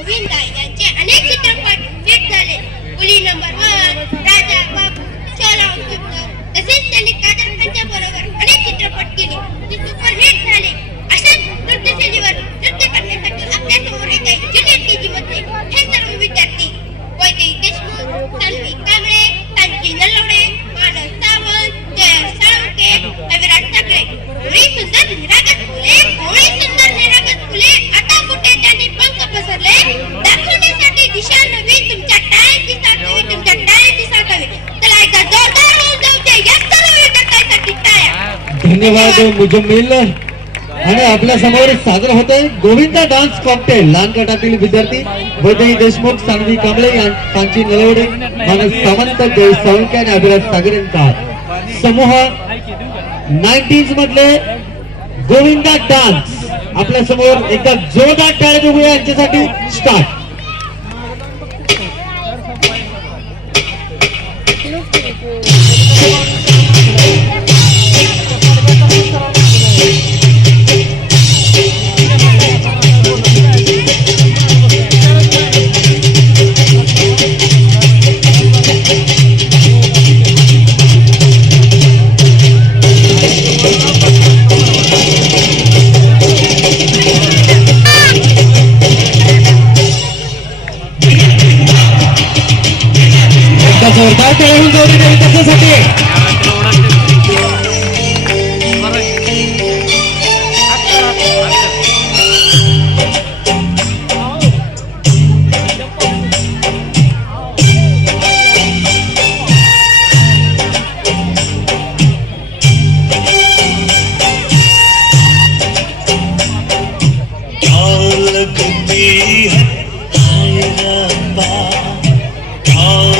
गोविंदा यांचे अनेक चित्रपट हिट झाले. कुली नंबर 1, राजा बाबू, चोला तसेच त्यांनी कादर खानच्या बरोबर अनेक चित्रपट केले जे सुपरहिट झाले. अशाच नृत्यशैलीवर नृत्य करण्यासाठी आपल्या समोर येत आहे ज्युनियर केजी मध्ये हे सर्व विद्यार्थी वैदेही देशमुख, सान्वी कांबळे, सानकी नलवडे, मानस सावंत, जया साळुंके, अविराज ठाकरे. कोळी सुंदर निरागस फुले, कोळी सुंदर निरागस फुले, आता कुठे त्यांनी पंख पसरले. दाखवण्यासाठी दिशा नवी, तुमच्या टाळ्यांची साथ हवी, तुमच्या टाळ्यांची साथ हवी. चला एकदा जोरदार होऊन जाऊ दे या सर्व विद्यार्थ्यांसाठी टाळ्या. धन्यवाद मुजम्मिल. आणि आपल्या समोर सादर होत आहे गोविंदा डान्स कॉकटेल. लहान गटातील विद्यार्थी वैदेही देशमुख, सान्वी कांबळे, कांची नलवडे, मानस सावंत, जय साळुंके आणि अभिराज सागर यांचा समूह 90s मधले गोविंदा डान्स आपल्या समोर एकदा जोरदार टाळ्या बघूया यांच्यासाठी. स्टार्ट. जोरदार टाळ्या होऊन जाऊ दे त्याच्यासाठी.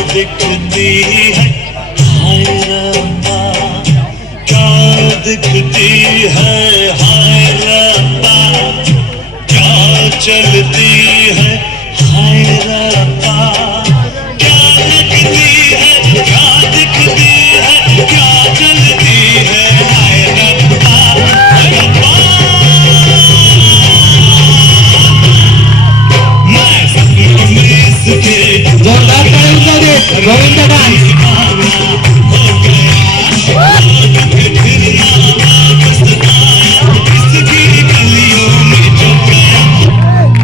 दिखती है हाय रब्बा, क्या दिखती है हाय रब्बा, क्या चलती है हाय रब्बा, क्या लगती है क्या दिखती है क्या चलती है हाय रब्बा, हाय रब्बा। मैं सपनों में इसके जोरदार गोविंदा डान्स.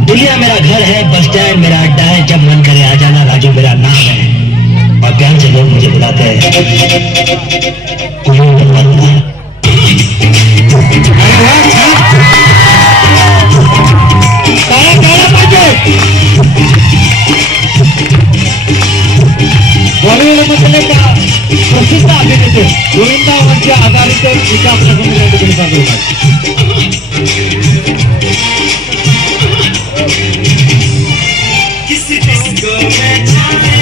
दुनिया मेरा घर है, बस स्टैंड मेरा अड्डा है. जब मन करे आ जाना, राजू मेरा नाम है. और प्यार से लोग मुझे बुलाते हैं बॉलिवूड मधले का प्रसिद्ध अभिनेते गोविंदा यांच्या आधारित एका प्रसंगाला तुम्ही सांगू शकता. किसी डिस्को में जाए,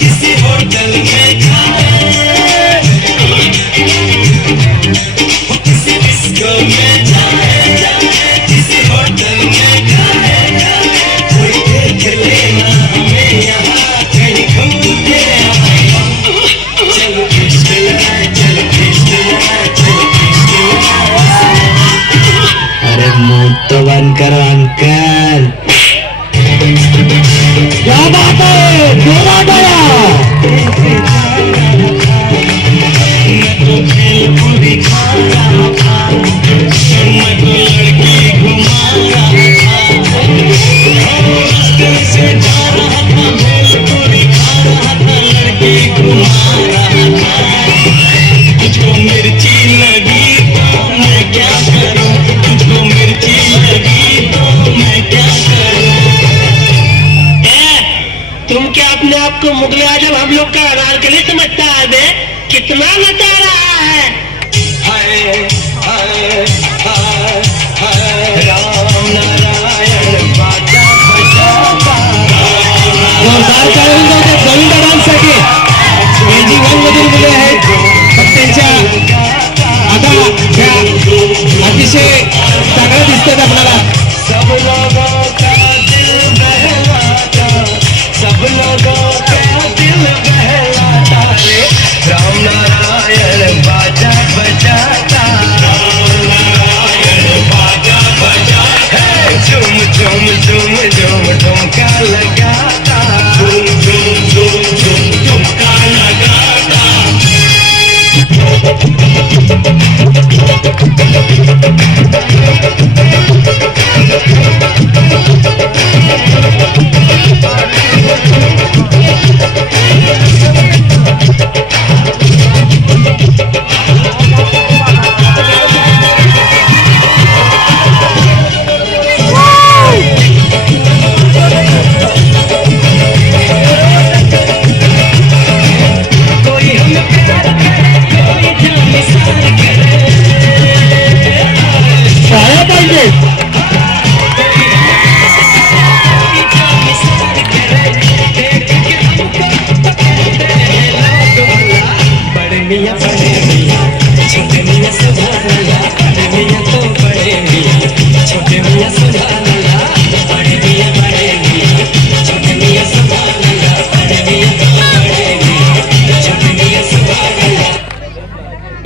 किसी होटल में खाए, किसी डिस्को में जाए, किसी होटल में खाए, कोई देख लेना हमें यहाँ कहीं घूम के आए. चलो कृष्ण लाए, चलो कृष्ण लाए, चलो कृष्ण लाए. अरे मुंह तो बंद करो अंकल. क्या बात है, जोरदार टाळ्या. मैं तो भेलपुरी खा रहा था, मैं तो लड़की घुमा रहा था, रास्ते से जा रहा था, भेलपुरी खा रहा था, लड़की घुमा रहा था. तुझको मिर्ची लगी तो मैं क्या करूं, तुझको मिर्ची लगी तो मैं क्या करूं. तुम क्या अपने आप को मुगले आजम हम लोग का अनारकली समझता है बे? कितना बता रहा है. हाय हाय हाय हाय राम नारायण बाजा बजाता. जोरदार टाळ्या होऊन जाऊ दे गोविंदा डान्ससाठी. KG 1 मधील मुले आहेत, पण त्यांच्या आता अतिशय चांगलं दिसतात आपल्याला. सब लोगों का दिल बहलाता, सब लोगों का दिल बहलाता रे. राम नारायण बाजा बजाता, राम नारायण बाजा बजाता.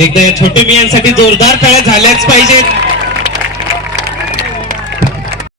एकदा या छोटे मियांसाठी जोरदार टाळ्या झाल्याच पाहिजेत.